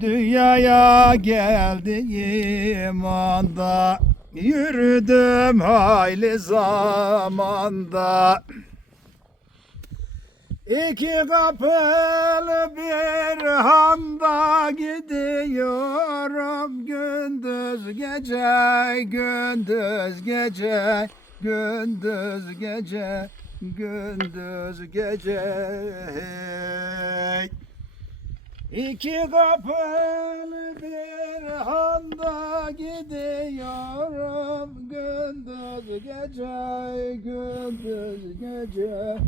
Dünyaya geldiğim anda Yürüdüm hayli zamanda. İki kapılı bir handa gidiyorum gündüz gece gündüz gece gündüz gece gündüz gece İki kapılı bir handa gidiyorum gündüz gece gündüz gece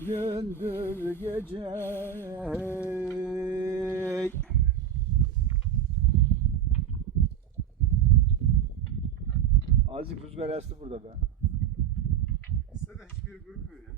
gündüz gece Azıcık rüzgar esti burada be. Size de hiçbir ya.